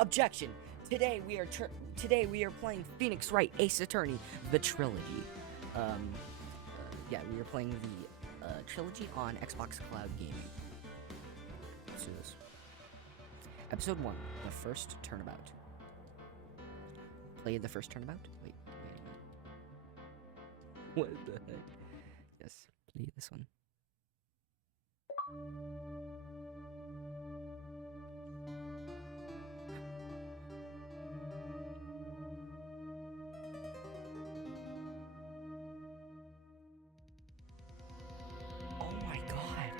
Objection! Today we are playing Phoenix Wright Ace Attorney, the trilogy. Yeah, we are playing the trilogy on Xbox Cloud Gaming. Let's do this. Episode 1, the first turnabout. Play the first turnabout? Wait. What the heck? Yes, play this one. Oh my god.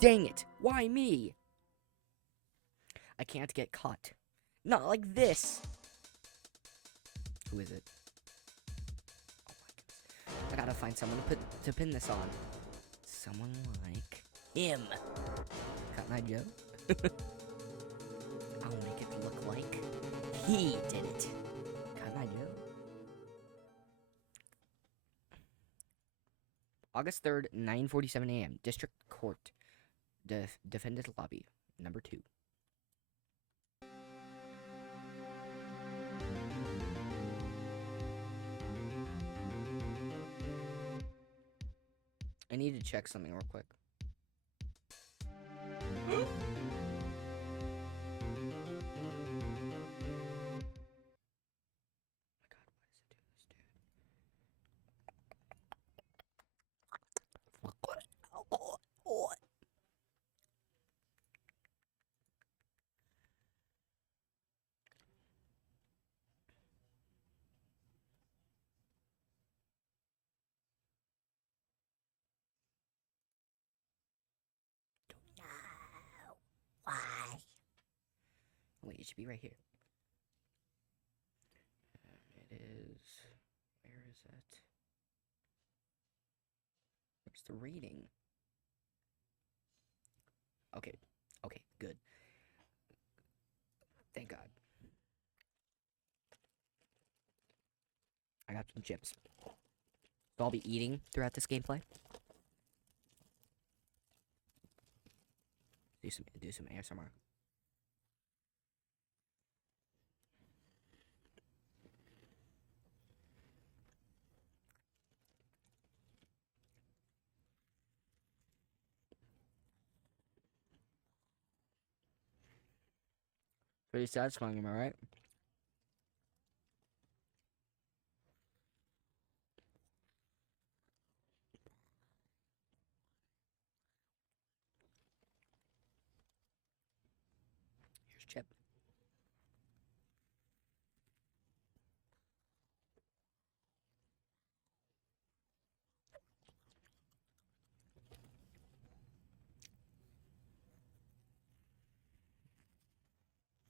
Dang it. Why me? I can't get caught. Not like this. Who is it? Oh my goodness. I gotta find someone to pin this on. Someone like him. Cotton Eye Joe? I'll make it look like he did it. Cotton Eye Joe? August 3rd, 9:47 a.m. District Court. Defendant Lobby. Number 2. I need to check something real quick. Why? Wait, it should be right here. It is. Where is it? Where's the reading? Okay, good. Thank God. I got some chips. So I'll be eating throughout this gameplay. Do some ASMR. Pretty satisfying, am I right? Here's Chip.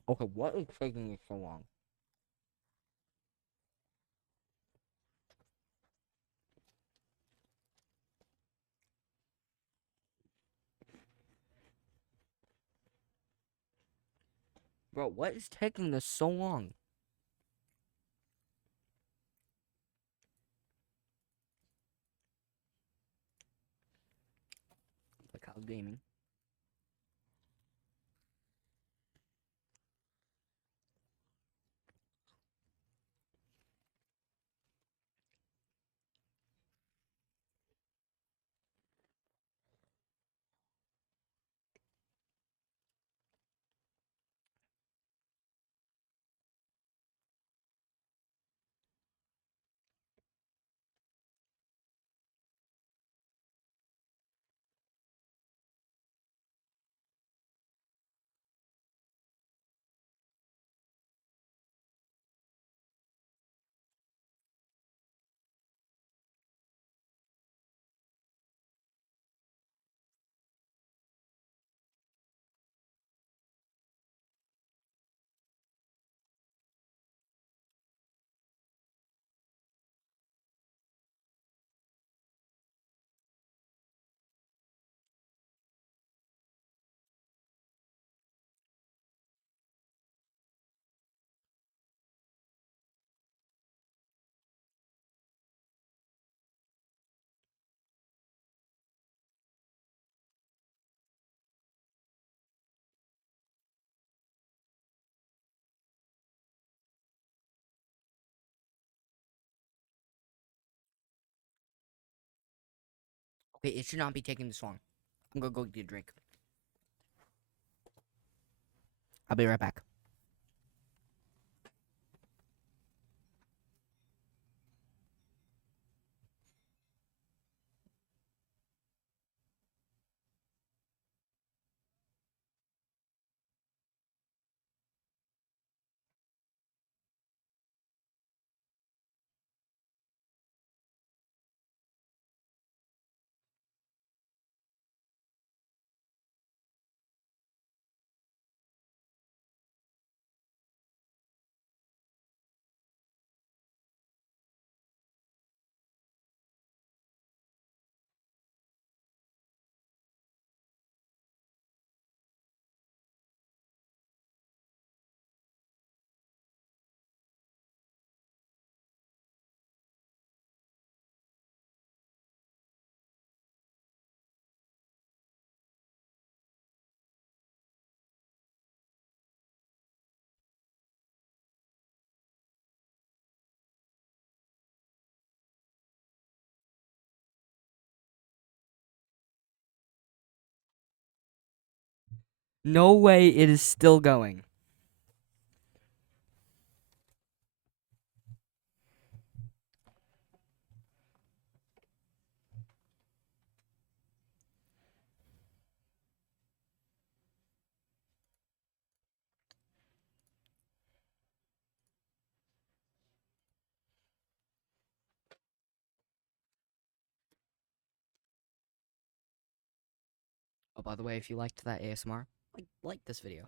Okay, what is taking this so long? Bro, what is taking this so long? Like how gaming. Okay, it should not be taking this long. I'm gonna go get a drink. I'll be right back. No way it is still going. Oh, by the way, if you liked that ASMR, like this video.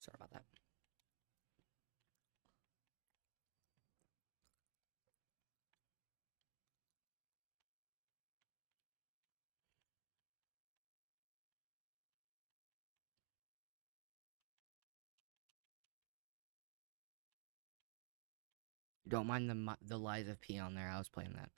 Sorry about that. Don't mind the lies of P on there. I was playing that.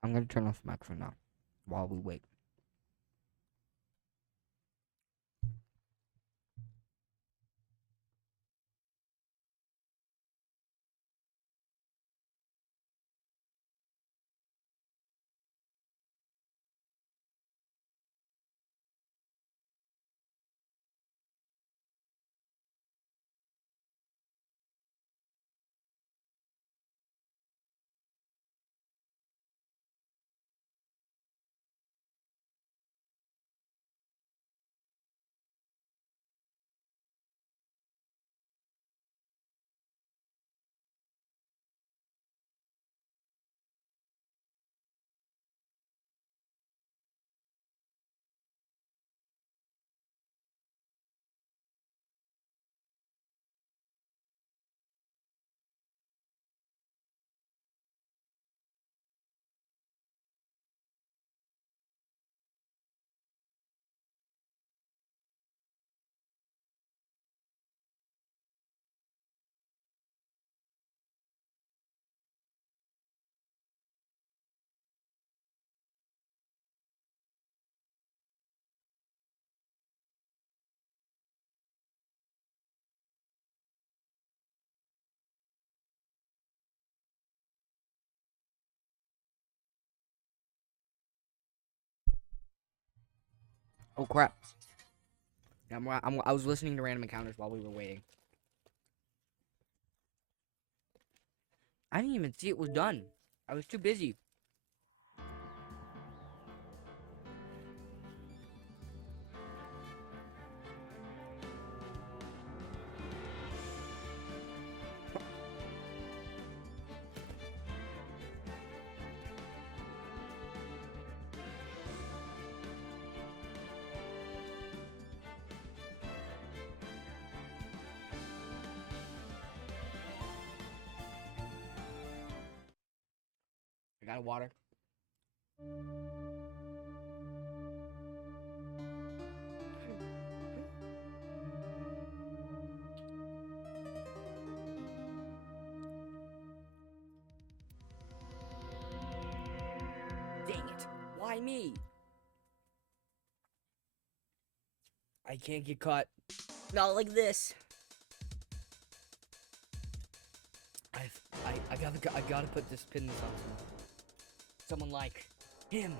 I'm gonna turn off the microphone now while we wait. Oh crap! I was listening to random encounters while we were waiting. I didn't even see it was done. I was too busy. I got water. Dang it. Why me? I can't get caught. Not like this. I gotta put this pin on someone like him.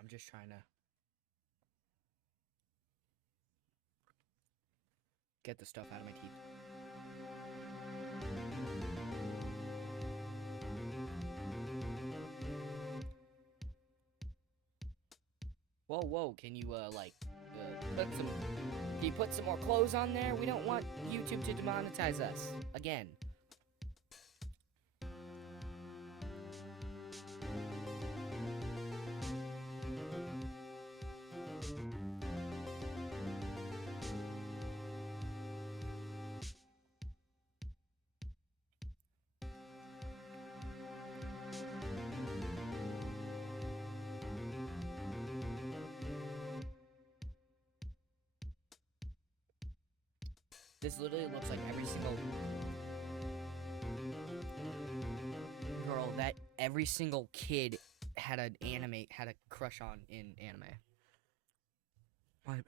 I'm just trying to get the stuff out of my teeth. Whoa, can you, can you put some more clothes on there? We don't want YouTube to demonetize us. Again. This literally looks like every single girl that every single kid had a crush on in anime.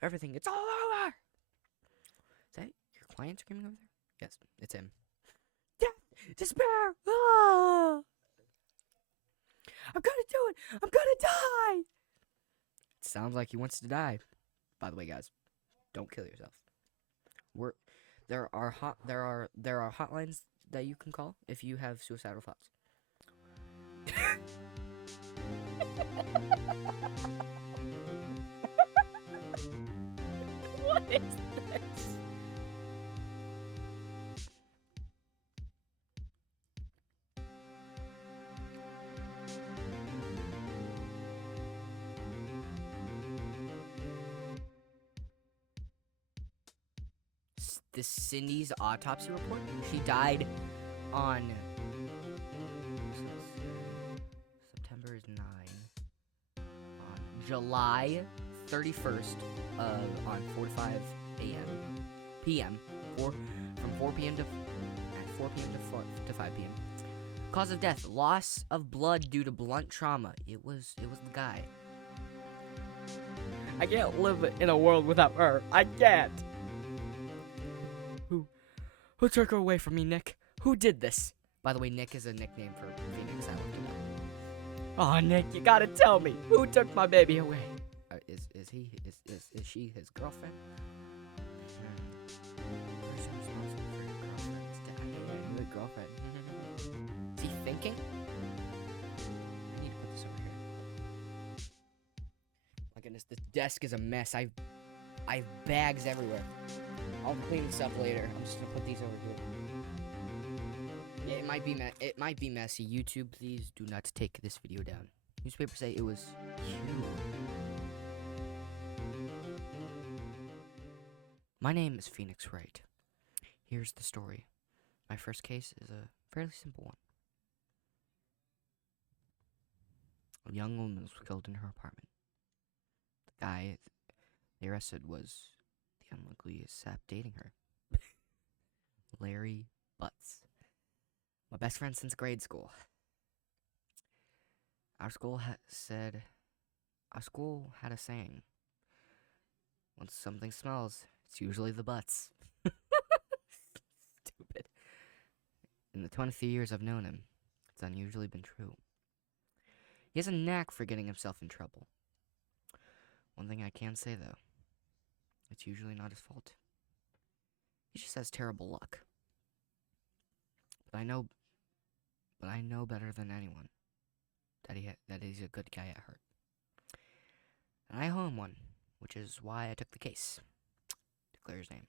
Everything, it's all over! Is that your client screaming over there? Yes, it's him. Death! Despair! Ah! I'm gonna do it! I'm gonna die! It sounds like he wants to die. By the way, guys, don't kill yourself. There are hotlines that you can call if you have suicidal thoughts. What is this? This Cindy's autopsy report. She died on September 9. On July 31st on 4:45 p.m. From 4 p.m. to 4 p.m. to 5 p.m. Cause of death: loss of blood due to blunt trauma. It was the guy. I can't live in a world without her. I can't. Who took her away from me, Nick? Who did this? By the way, Nick is a nickname for Phoenix. I looked it up. Oh, Nick, you gotta tell me. Who took my baby away? Is she his girlfriend? Person responsible for your girlfriend's death. Yeah, good girlfriend. Is he thinking? I need to put this over here. My goodness, this desk is a mess. I have bags everywhere. I'll clean this up later. I'm just gonna put these over here. Yeah, it might be messy. YouTube, please do not take this video down. Newspapers say it was huge. My name is Phoenix Wright. Here's the story. My first case is a fairly simple one. A young woman was killed in her apartment. The guy they arrested was the unlikely sap dating her. Larry Butts. My best friend since grade school. Our school had a saying. When something smells, it's usually the butts. Stupid. In the 23 years I've known him, it's unusually been true. He has a knack for getting himself in trouble. One thing I can say, though, it's usually not his fault. He just has terrible luck. But I know better than anyone that he's a good guy at heart. And I owe him one, which is why I took the case. Declare his name.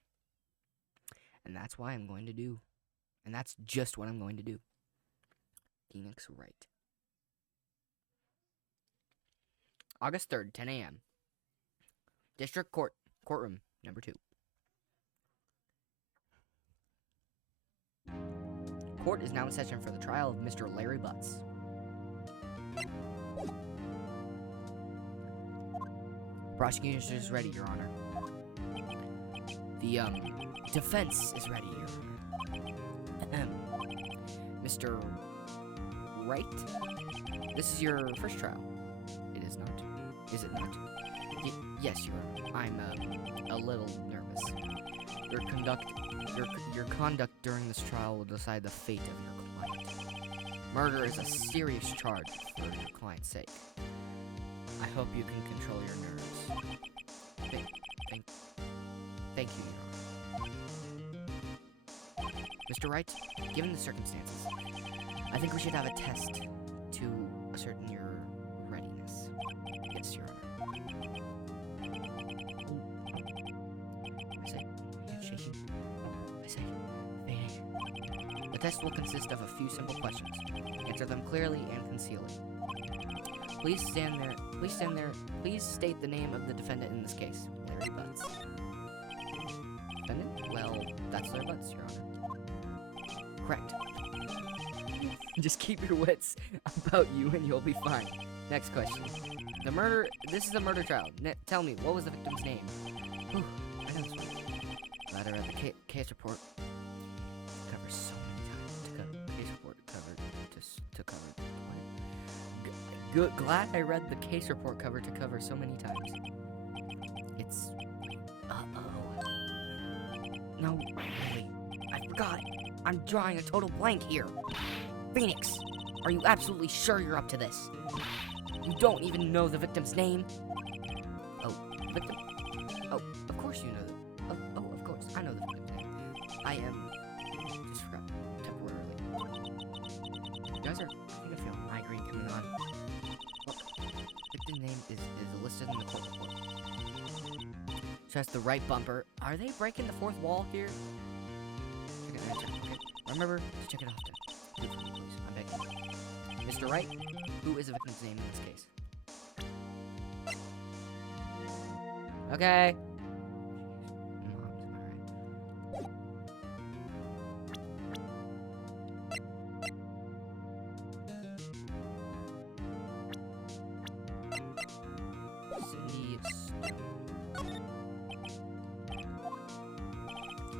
And that's why I'm going to do. And that's just what I'm going to do. Phoenix Wright. August 3rd, 10 a.m. District Court, courtroom number 2. Court is now in session for the trial of Mr. Larry Butts. Prosecution is ready, Your Honor. The defense is ready, Your Honor. Mr. Wright, this is your first trial. It is not. Is it not? Yes, Your Honor. I'm a little nervous. Your conduct during this trial will decide the fate of your client. Murder is a serious charge for your client's sake. I hope you can control your nerves. Thank you, Your Honor. Mr. Wright, given the circumstances, I think we should have a test to ascertain your readiness. Yes, Your Honor. I say, shaking. I say, fading. The test will consist of a few simple questions. Answer them clearly and conceal it. Please stand there. Please state the name of the defendant in this case. Larry Butts. Defendant? Well, that's Larry Butts, Your Honor. Correct. Just keep your wits about you and you'll be fine. Next question. This is a murder trial. Tell me, what was the victim's name? Whew, I know it's weird. Glad I read the case report. Covers so many times. Case report covered to cover. What? Glad I read the case report cover to cover so many times. It's... No, really. I forgot. I'm drawing a total blank here. Phoenix, are you absolutely sure you're up to this? You don't even know the victim's name? Oh, victim? Oh, of course you know the... Oh, of course, I know the victim's name. I am... just forgot. Temporarily. You guys are... I think I feel a migraine coming on. Look, victim's name is listed in the court report. So that's the right bumper. Are they breaking the fourth wall here? Check it out. Okay. Remember to check it often. Please, I'm begging you. Mr. Wright, who is the victim's name in this case? Okay.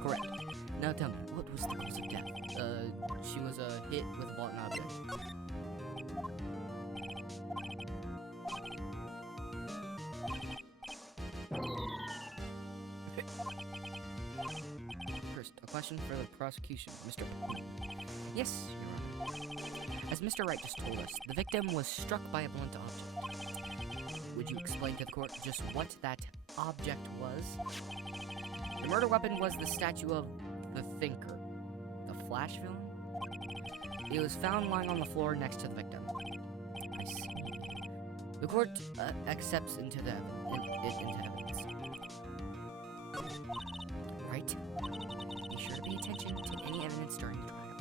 Correct. Now tell me, what was the cause of death? She was hit with a blunt object. First, a question for the prosecution, Mr. Yes, Your Honor. As Mr. Wright just told us, the victim was struck by a blunt object. Would you explain to the court just what that object was? The murder weapon was the statue of the Thinker. The Flash villain? It was found lying on the floor next to the victim. I see. The court accepts into evidence. Right? Be sure to pay attention to any evidence during the trial.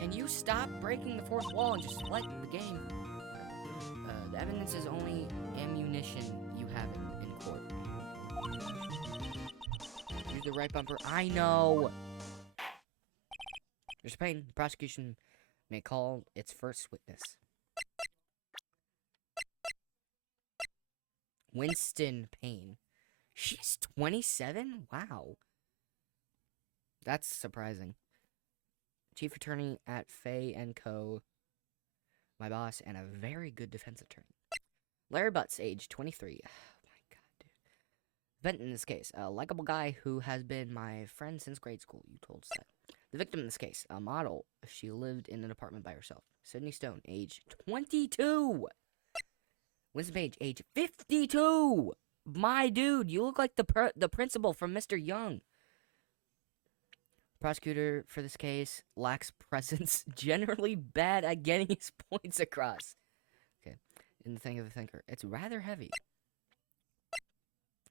Can you stop breaking the fourth wall and just let the game? The evidence is only ammunition you have in court. Use the right bumper. I know. Mr. Payne, the prosecution may call its first witness. Winston Payne. She's 27? Wow. That's surprising. Chief attorney at Fay & Co. My boss and a very good defense attorney. Larry Butts, age 23. Oh my god, dude. Event in this case, a likable guy who has been my friend since grade school, you told us that. The victim in this case, a model. She lived in an apartment by herself. Sydney Stone, age 22. Winston Page, age 52. My dude, you look like the principal from Mr. Young. Prosecutor for this case lacks presence, generally bad at getting his points across. Okay, in the thing of the thinker, it's rather heavy.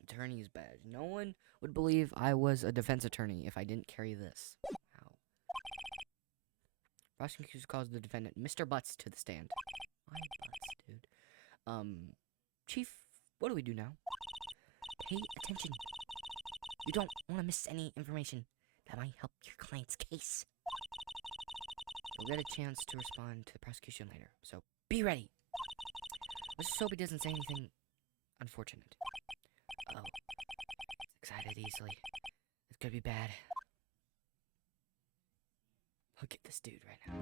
Attorney's badge. No one would believe I was a defense attorney if I didn't carry this. Wow. Prosecutor calls the defendant Mr. Butts to the stand. My Butts, dude. Chief, what do we do now? Pay attention. You don't want to miss any information that might help your client's case. You'll get a chance to respond to the prosecution later, so be ready. Let's just hope he doesn't say anything unfortunate. Oh, excited easily. It's gonna be bad. Look at this dude right now.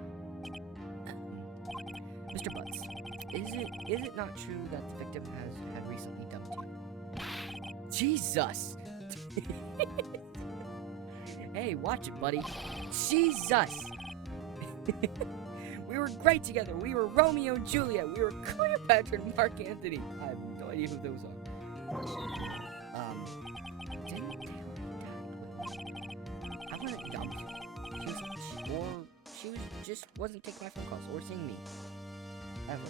Mr. Butts, is it not true that the victim had recently dumped you? Jesus! Hey, watch it, buddy. Jesus! We were great together. We were Romeo and Juliet. We were Cleopatra and Mark Antony. I have no idea who those are. Didn't they I wasn't dumped. She just wasn't taking my phone calls or seeing me. Ever.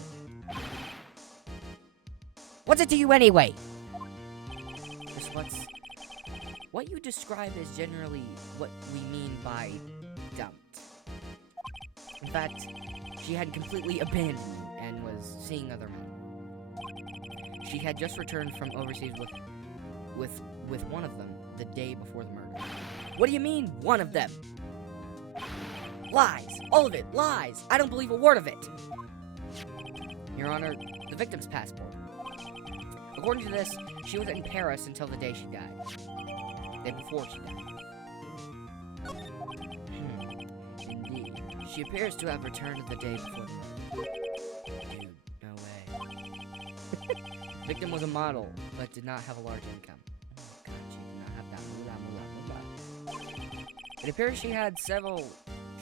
What's it to you anyway? What you describe is generally what we mean by dumped. In fact, she had completely abandoned you and was seeing other men. She had just returned from overseas with one of them the day before the murder. What do you mean, one of them? Lies! All of it! Lies! I don't believe a word of it! Your Honor, the victim's passport. According to this, she was in Paris until the day she died. The day before she died. Indeed. She appears to have returned the day before the murder. Dude, no way. Victim was a model, but did not have a large income. Oh my god, she did not have that. It appears she had several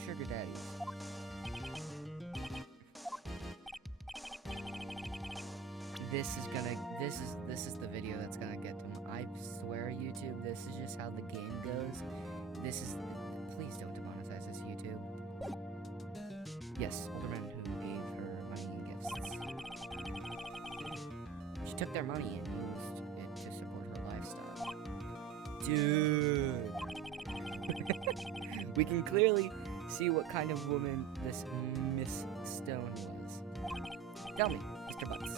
sugar daddies. This is the video that's gonna get them. I swear, YouTube, this is just how the game goes. Please don't demonetize this, YouTube. Yes, older men who gave her money and gifts. She took their money and used it to support her lifestyle. Dude. We can clearly see what kind of woman this Miss Stone was. Tell me, Mr. Butts,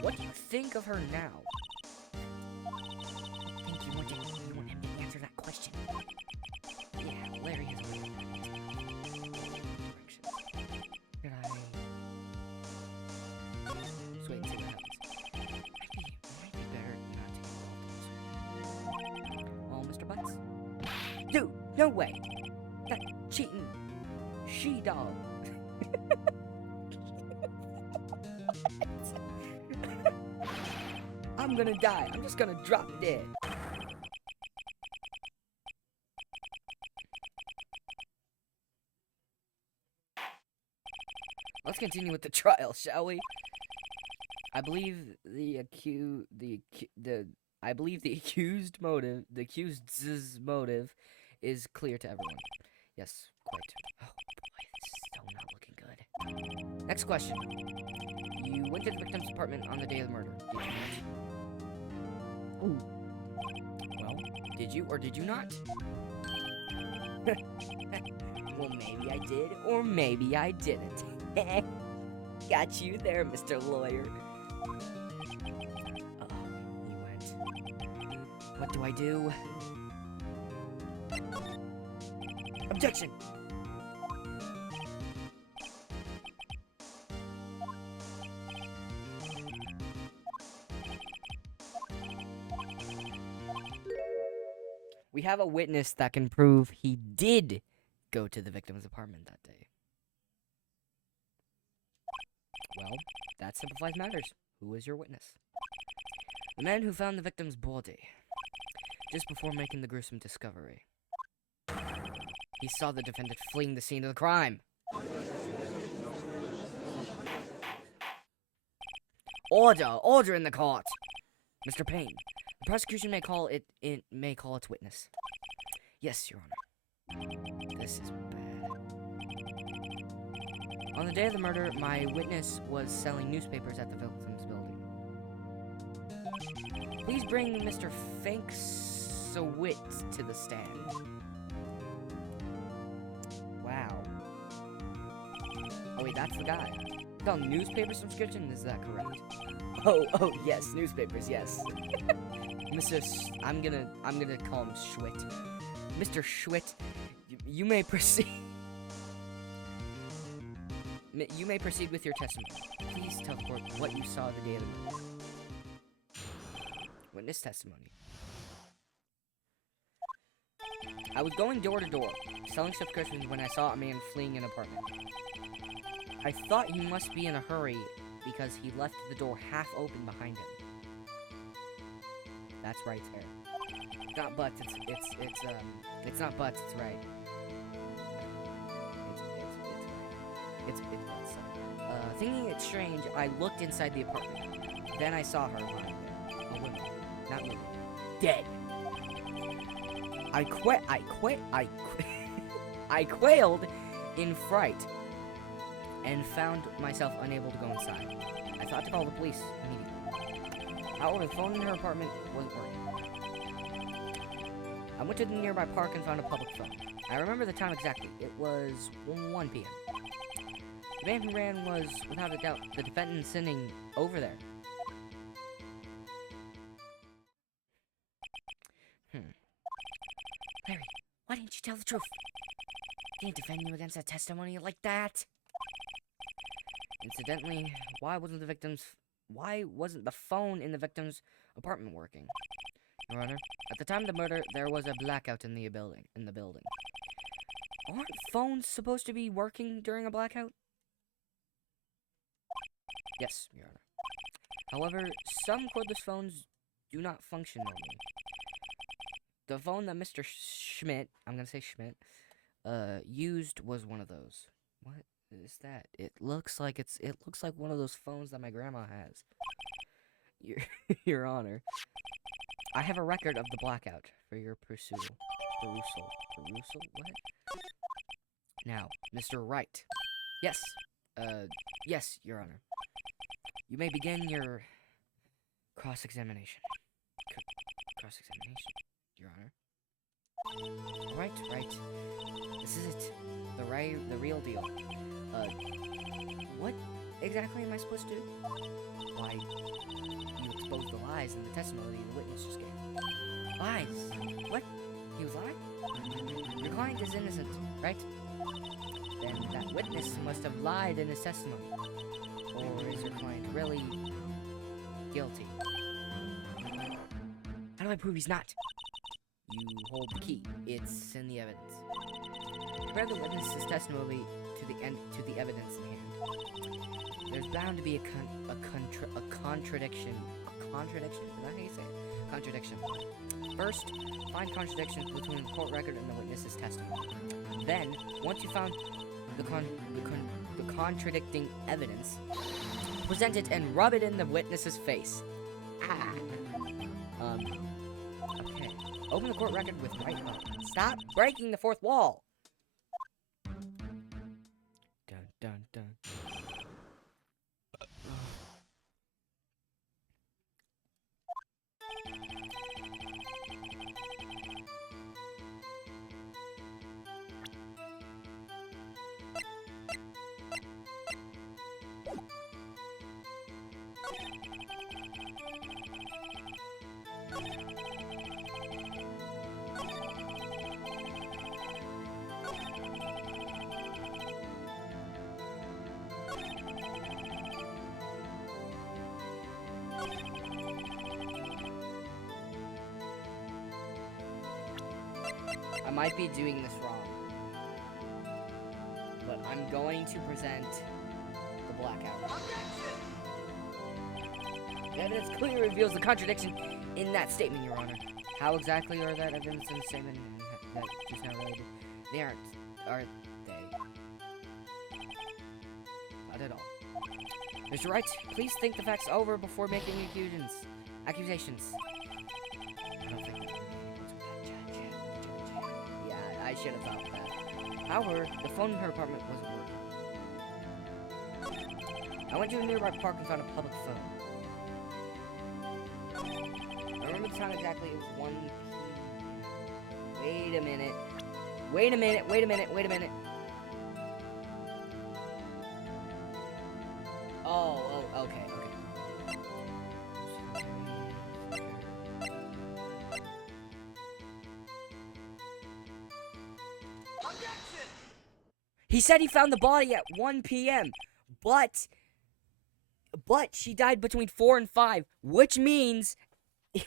what do you think of her now? I think you want him to answer that question. Yeah, Larry has a way of direction. Could I... Just wait and see what happens. Might be better not to get involved in this one. Oh, Mr. Butts? Dude, no way! That cheating she-dog. I'm gonna die. I'm just gonna drop dead. Let's continue with the trial, shall we? I believe the accused's motive is clear to everyone. Yes, quite. Oh boy, this is still not looking good. Next question. You went to the victim's apartment on the day of the murder, did you not? Ooh. Well, did you or did you not? Well, maybe I did, or maybe I didn't. Got you there, Mr. Lawyer. Uh-oh, he went. What do I do? Objection! We have a witness that can prove he did go to the victim's apartment that day. Well, that simplifies matters. Who is your witness? The man who found the victim's body just before making the gruesome discovery. He saw the defendant fleeing the scene of the crime. Order in the court. Mr. Payne, the prosecution may call its witness. Yes, Your Honor. This is bad. On the day of the murder, my witness was selling newspapers at the victim's building. Please bring Mr. Fanksowit to the stand. Wow. Oh wait, that's the guy. No, newspaper subscription, is that correct? Oh, yes, newspapers, yes. I'm gonna call him Schwitt. Mr. Schwitt, you may proceed. You may proceed with your testimony. Please tell the court what you saw the day of the murder. Witness testimony. I was going door to door, selling subscriptions when I saw a man fleeing an apartment. I thought he must be in a hurry because he left the door half open behind him. That's Wright's hair. Not butts, it's not butts, it's right. It's butts. Thinking it strange, I looked inside the apartment. Then I saw her lying there. A woman. Not moving. Dead. I quailed in fright and found myself unable to go inside. I thought to call the police immediately. However, the phone in her apartment wasn't working. I went to the nearby park and found a public phone. I remember the time exactly. It was 1 p.m. The man who ran was, without a doubt, the defendant sitting over there. Larry, why didn't you tell the truth? Can't defend you against a testimony like that. Incidentally, why wasn't the phone in the victim's apartment working? Your Honor, at the time of the murder, there was a blackout in the building. Aren't phones supposed to be working during a blackout? Yes, Your Honor. However, some cordless phones do not function normally. The phone that Mr. Schmidt, I'm gonna say Schmidt, used was one of those. What is that? It looks like one of those phones that my grandma has. Your Honor, I have a record of the blackout for your perusal. Perusal? What? Now, Mr. Wright. Yes. Yes, Your Honor. You may begin your cross-examination. Cross-examination, Your Honor. Right. This is it. The real deal. What exactly am I supposed to do? Why, you exposed the lies in the testimony the witness just gave. Lies? What? He was lying? Your client is innocent, right? Then that witness must have lied in his testimony. Or is your client really guilty? How do I prove he's not? You hold the key. It's in the evidence. Compare the witness's testimony to the evidence in hand. There's bound to be a contradiction. A contradiction? Is that how you say it? Contradiction. First, find contradictions between the court record and the witness's testimony. Then, once you found the contradicting evidence, present it and rub it in the witness's face. Okay. Open the court record with right arm. Stop breaking the fourth wall! Dun dun dun. I might be doing this wrong, but I'm going to present the blackout. The evidence clearly reveals the contradiction in that statement, Your Honor. How exactly are that evidence in the statement that just now related? They aren't, are they? Not at all. Mr. Wright, please think the facts over before making accusations. I don't think I should have thought that. However, the phone in her apartment wasn't working. I went to a nearby park and found a public phone. I remember the time exactly, it was 1 p.m. Wait a minute. Oh, okay. He said he found the body at 1 p.m., but she died between 4 and 5, which means it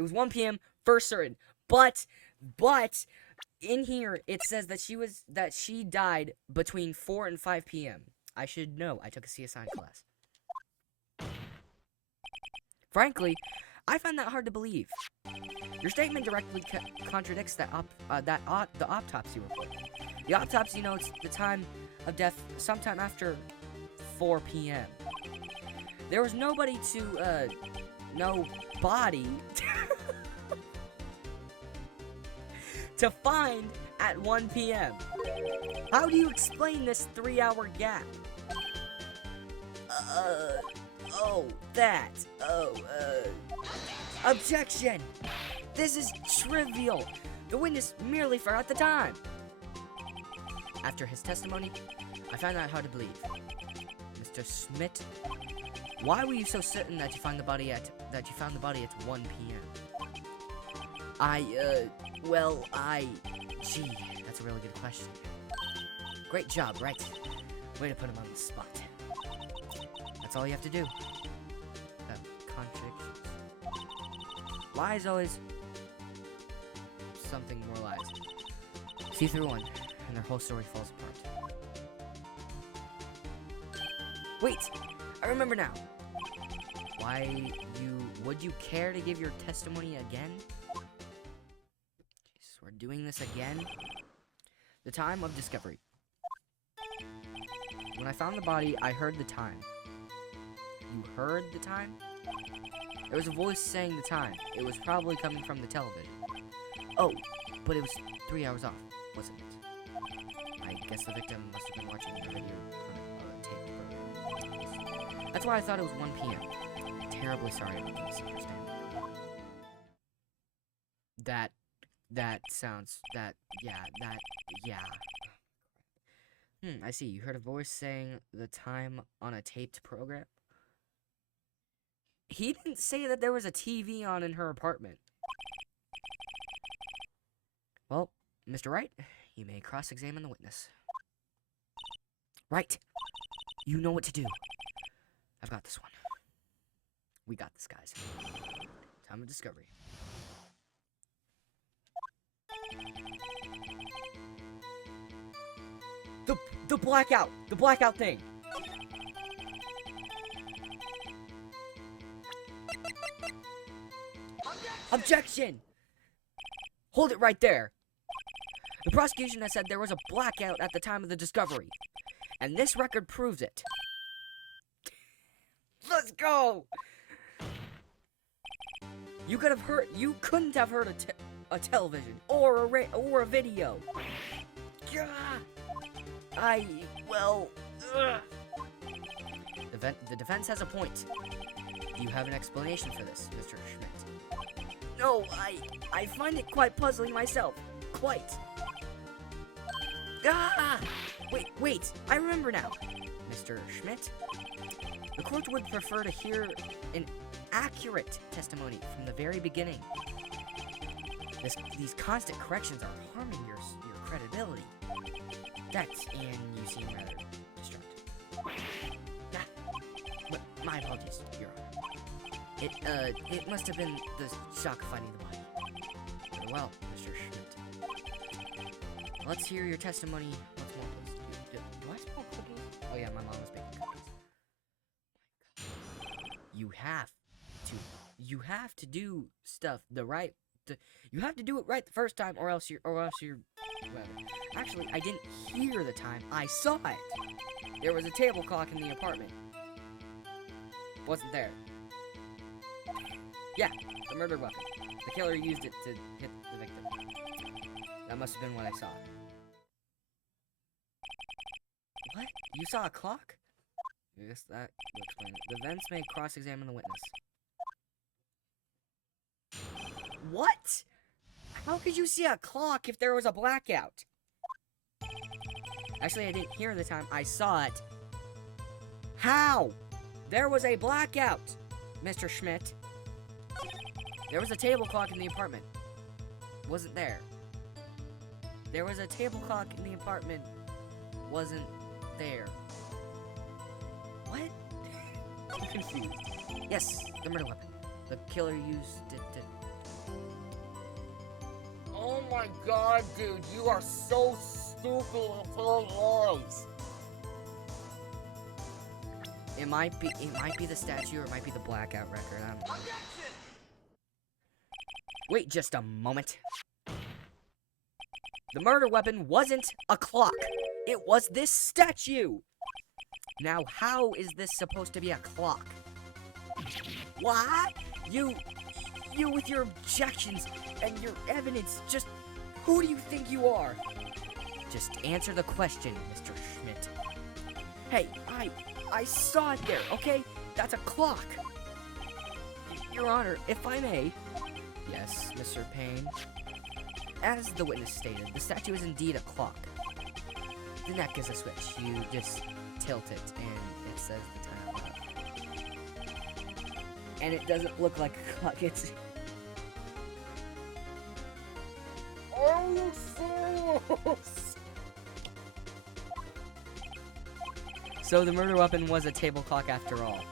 was 1 p.m. for certain. But in here it says that she died between 4 and 5 p.m. I should know. I took a CSI class. Frankly, I find that hard to believe. Your statement directly contradicts the autopsy report. The autopsy notes the time of death sometime after 4 p.m. There was nobody to, no body to find at 1 p.m. How do you explain this 3-hour gap? Objection! This is trivial. The witness merely forgot the time. After his testimony, I find that hard to believe. Mr. Schmidt, why were you so certain that you found the body at 1 p.m.? Gee, that's a really good question. Great job, Wright. Way to put him on the spot. That's all you have to do. Contradictions. Lies always something more lies. See through one, and their whole story falls apart. Wait, I remember now. Would you care to give your testimony again? Jesus, we're doing this again? The time of discovery. When I found the body, I heard the time. You heard the time? There was a voice saying the time. It was probably coming from the television. Oh, but it was 3 hours off, wasn't it? I guess the victim must have been watching the video tape program. That's why I thought it was 1 p.m. Terribly sorry about the misunderstanding. I see. You heard a voice saying the time on a taped program? He didn't say that there was a TV on in her apartment. Well, Mr. Wright, you may cross-examine the witness. Right. You know what to do. I've got this one. We got this, guys. Time of discovery. The blackout! The blackout thing! Objection! Hold it right there. The prosecution has said there was a blackout at the time of the discovery, and this record proves it. Let's go! You couldn't have heard a television or a video. Gah! The defense has a point. Do you have an explanation for this, Mr. Schmidt? No, I find it quite puzzling myself. Quite. Ah! Wait, I remember now. Mr. Schmidt, the court would prefer to hear an accurate testimony from the very beginning. These constant corrections are harming your credibility. And you seem rather distracted. My apologies, Your Honor. It must have been the shock of finding the body. Very well, Mr. Schmidt. Let's hear your testimony once more, please. Do I smell cookies? Oh yeah, my mom was baking cookies. You have to do stuff you have to do it right the first time, or else you're whatever. Actually, I didn't hear the time. I saw it. There was a table clock in the apartment. Wasn't there. Yeah, the murder weapon. The killer used it to hit the victim. That must have been what I saw. What? You saw a clock? I guess that will explain it. The defense may cross-examine the witness. What? How could you see a clock if there was a blackout? Actually, I didn't hear the time. I saw it. How? There was a blackout, Mr. Schmidt. There was a table clock in the apartment. Wasn't there. There was a table clock in the apartment. Wasn't there. What? I'm confused. Yes, the murder weapon. The killer used it to... Oh my god, dude, you are so stupid and full of lies. It might be the statue, or it might be the blackout record. Wait just a moment. The murder weapon wasn't a clock. It was this statue. Now, how is this supposed to be a clock? What? You with your objections and your evidence, just who do you think you are? Just answer the question, Mr. Schmidt. Hey, I saw it there, okay? That's a clock. Your Honor, if I may. Yes, Mr. Payne. As the witness stated, the statue is indeed a clock. The neck is a switch. You just tilt it, and it says the time up. And it doesn't look like a clock. It's... Are you serious? So the murder weapon was a table clock after all.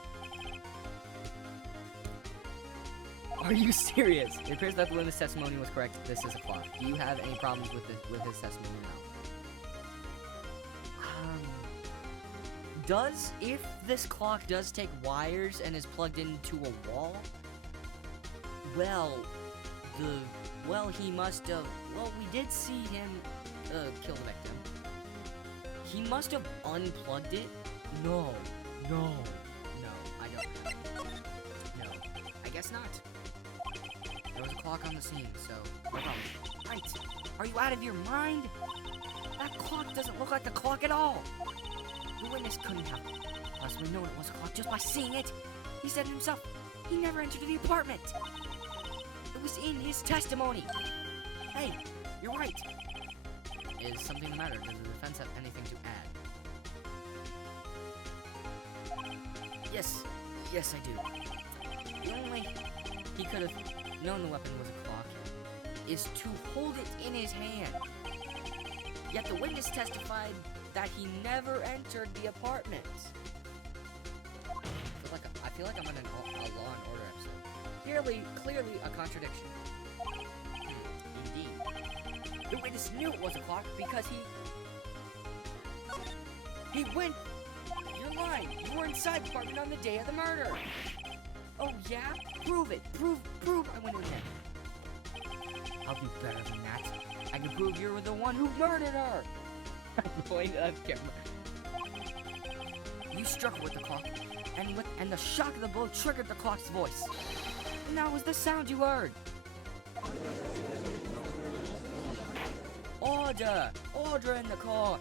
Are you serious? It appears that the witness testimony was correct. This is a clock. Do you have any problems with his testimony now? If this clock does take wires and is plugged into a wall, he must have, we did see him, kill the victim. He must have unplugged it? No, I don't know. No, I guess not. There was a clock on the scene, so no problem. Right, are you out of your mind? That clock doesn't look like the clock at all. The witness couldn't have possibly known it was a clock just by seeing it. He said it himself. He never entered the apartment. It was in his testimony. Hey, you're right. Is something the matter? Does the defense have anything to add? Yes, I do. The only way he could have known the weapon was a clock is to hold it in his hand. Yet the witness testified that he never entered the apartment. I feel like I'm on a Law and Order episode. Clearly a contradiction. Indeed. The witness knew it was a clock because he went... You're lying. You were inside the apartment on the day of the murder. Oh yeah? Prove it. Prove I went in there. I'll do better than that. I can prove you were the one who murdered her. Point of camera. You struck her with the clock, and the shock of the blow triggered the clock's voice. And that was the sound you heard. Order in the court.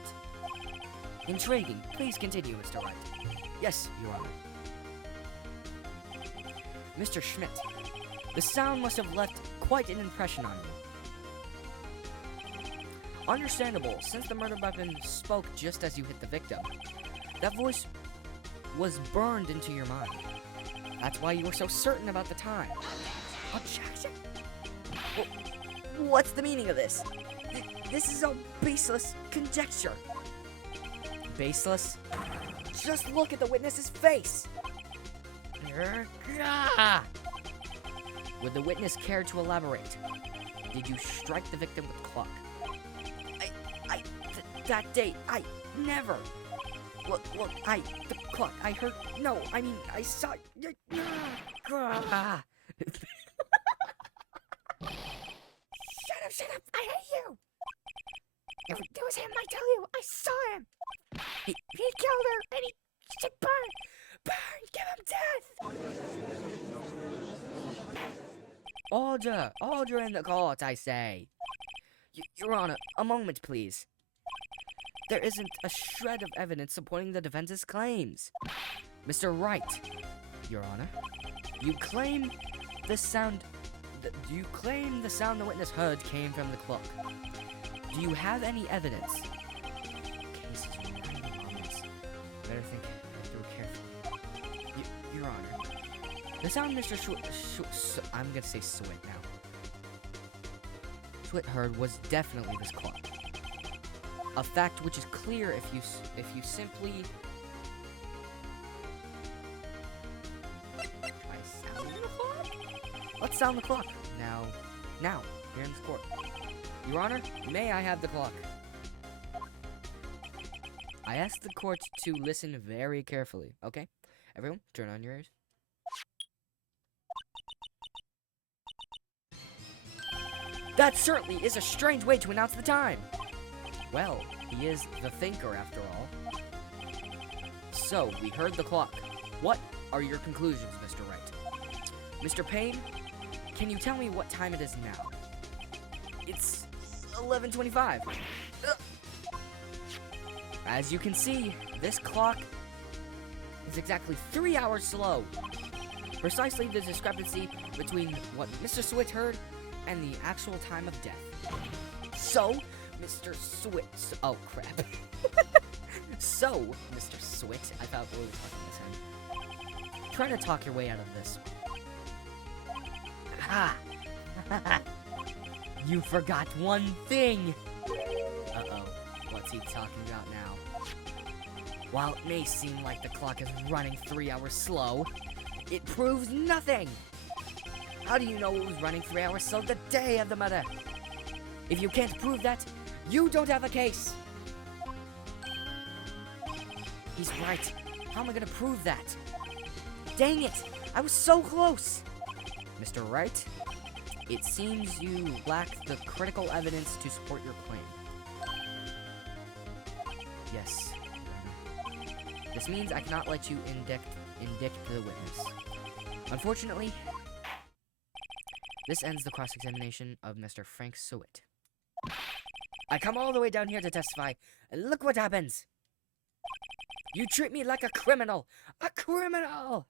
Intriguing. Please continue, Mr. Wright. Yes, Your Honor. Mr. Schmidt, the sound must have left quite an impression on you. Understandable, since the murder weapon spoke just as you hit the victim. That voice was burned into your mind. That's why you were so certain about the time. Objection! What's the meaning of this? This is a baseless conjecture. Baseless? Just look at the witness's face! Would the witness care to elaborate? Did you strike the victim with the clock? That date, I never. Look, the clock, I heard, no, I mean, I saw, Shut up, I hate you. It was him, I tell you, I saw him. He killed her, and he said, burn, give him death. Order in the court, I say. Your Honor, a moment, please. There isn't a shred of evidence supporting the defense's claims. Mr. Wright, Your Honor, you claim the sound the witness heard came from the clock. Do you have any evidence? Case is reminding moments. Better think through carefully. Your Honor, the sound Mr. I'm gonna say Swit now. Swit heard was definitely this clock. A fact which is clear if you simply try sounding the clock. Let's sound the clock now, here in this court. Your Honor, may I have the clock? I ask the court to listen very carefully. Okay, everyone, turn on your ears. That certainly is a strange way to announce the time. Well, he is the thinker after all. So, we heard the clock. What are your conclusions, Mr. Wright? Mr. Payne, can you tell me what time it is now? It's 11:25. As you can see, this clock is exactly 3 hours slow. Precisely the discrepancy between what Mr. Swit heard and the actual time of death. So, Mr. Swit... Oh, crap. So, Mr. Swit, I thought we were talking this time. Try to talk your way out of this. Ha! You forgot one thing! Uh-oh. What's he talking about now? While it may seem like the clock is running 3 hours slow, it proves nothing! How do you know it was running 3 hours slow the day of the murder? If you can't prove that, you don't have a case! He's right. How am I gonna prove that? Dang it! I was so close! Mr. Wright, it seems you lack the critical evidence to support your claim. Yes. This means I cannot let you indict the witness. Unfortunately, this ends the cross-examination of Mr. Frank Swit. I come all the way down here to testify, and look what happens! You treat me like a criminal! A criminal!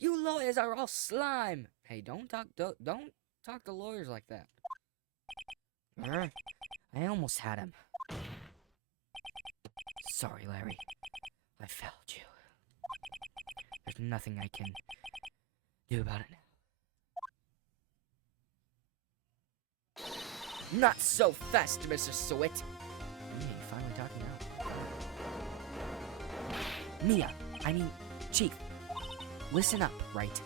You lawyers are all slime! Hey, don't talk to lawyers like that. I almost had him. Sorry, Larry. I failed you. There's nothing I can do about it now. Not so fast, Mr. Swit. You're finally talking now. Chief. Listen up, Wright.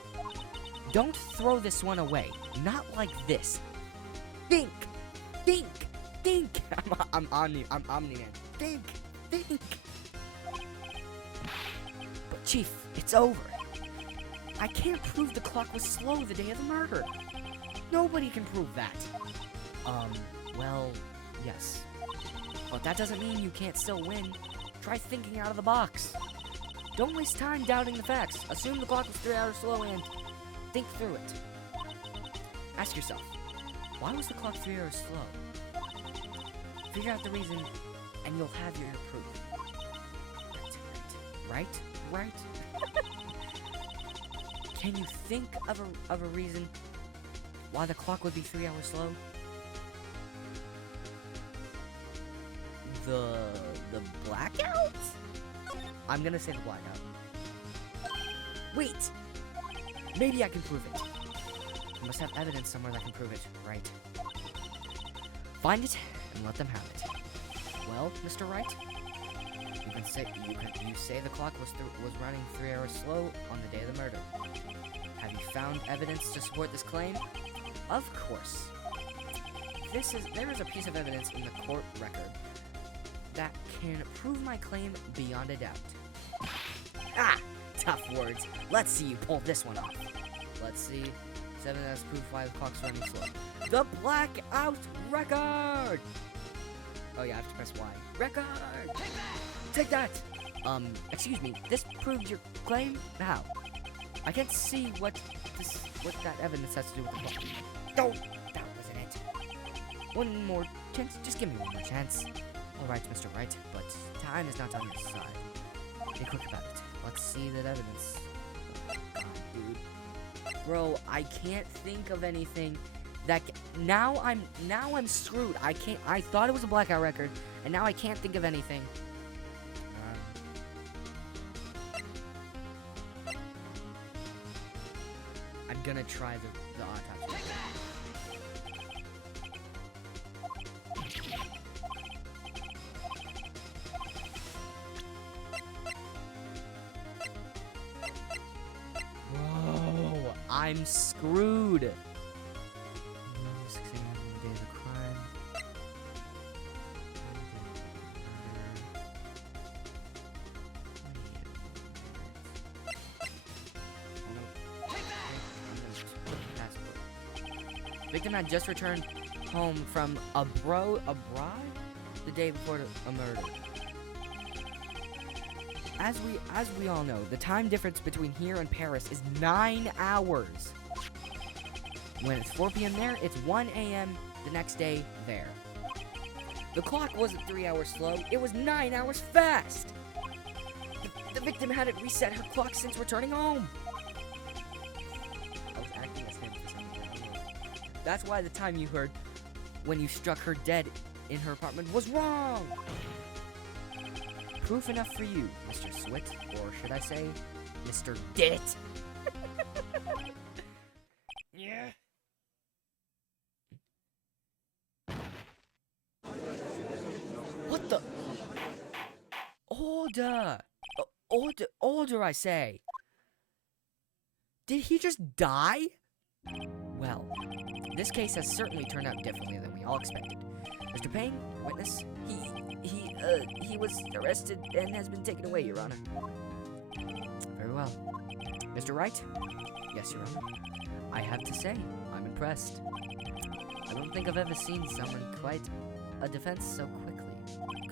Don't throw this one away. Not like this. Think! I'm Omni-Man. Think! But Chief, it's over. I can't prove the clock was slow the day of the murder. Nobody can prove that. Well, yes. But that doesn't mean you can't still win. Try thinking out of the box. Don't waste time doubting the facts. Assume the clock was 3 hours slow and think through it. Ask yourself, why was the clock 3 hours slow? Figure out the reason, and you'll have your proof. Right? Can you think of a reason why the clock would be 3 hours slow? The blackout? I'm gonna say the blackout. Wait! Maybe I can prove it. I must have evidence somewhere that can prove it, right? Find it and let them have it. Well, Mr. Wright, you say the clock was running 3 hours slow on the day of the murder. Have you found evidence to support this claim? Of course. There is a piece of evidence in the court record that can prove my claim beyond a doubt. Ah! Tough words. Let's see you pull this one off. Let's see. 7 has proof why the clock's running slow. The blackout record! Oh yeah, I have to press Y. Record! Take that! Excuse me, this proves your claim? How? I can't see what that evidence has to do with the clock. No! That wasn't it. One more chance? Just give me one more chance. Alright, Mr. Wright, but time is not on your side. Be quick about it. Let's see that evidence. Oh, God, dude. Bro, I can't think of anything that now I'm screwed. I thought it was a blackout record, and now I can't think of anything. I'm gonna try the autopsy. I'm screwed. 6 a.m. on the day of the crime. Victim had just returned home from abroad the day before a murder. As we all know, the time difference between here and Paris is 9 hours. When it's 4 p.m. there, it's 1 a.m. the next day there. The clock wasn't 3 hours slow, it was 9 hours fast. The victim hadn't reset her clock since returning home. I was acting as him for some reason. That's why the time you heard when you struck her dead in her apartment was wrong. Proof enough for you, Mr. Swit, or should I say, Mr. Did It. Yeah. What the? Order, I say. Did he just die? Well, this case has certainly turned out differently than we all expected. Mr. Payne, witness, he was arrested and has been taken away, Your Honor. Very well. Mr. Wright? Yes, Your Honor. I have to say, I'm impressed. I don't think I've ever seen someone quite a defense so quickly.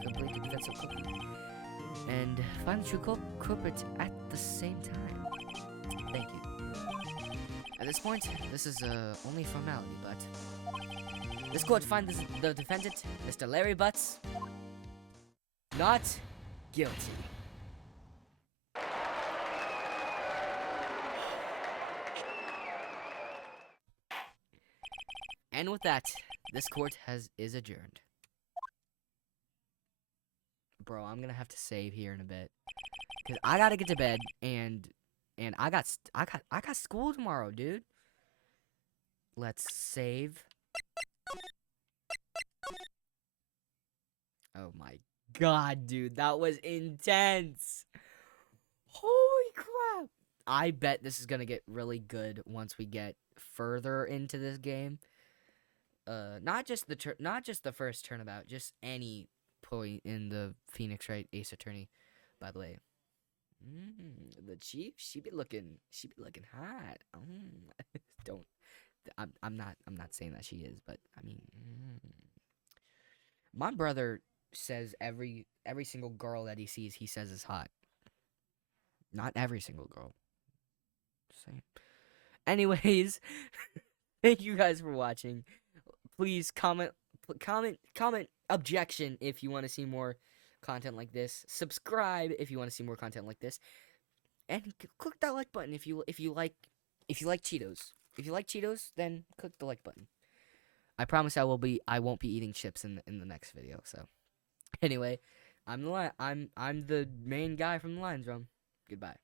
Complete a defense so quickly. And find the true culprit at the same time. Thank you. At this point, this is only a formality, but this court finds the defendant, Mr. Larry Butts, not guilty. And with that, this court is adjourned. Bro, I'm gonna have to save here in a bit, cause I gotta get to bed, and I got school tomorrow, dude. Let's save. Oh my god, dude, that was intense. Holy crap. I bet this is gonna get really good once we get further into this game. Not just the first turnabout, just any point in the Phoenix Wright Ace Attorney. By the way, the chief, she be looking hot. Don't. I'm not saying that she is, but I mean, my brother says every single girl that he sees, he says is hot. Not every single girl. Just saying. Anyways, thank you guys for watching. Please comment objection if you want to see more content like this. Subscribe if you want to see more content like this, and click that like button if you like Cheetos. If you like Cheetos, then click the like button. I promise I won't be eating chips in the next video. So anyway, I'm the main guy from the Lions Room. Goodbye.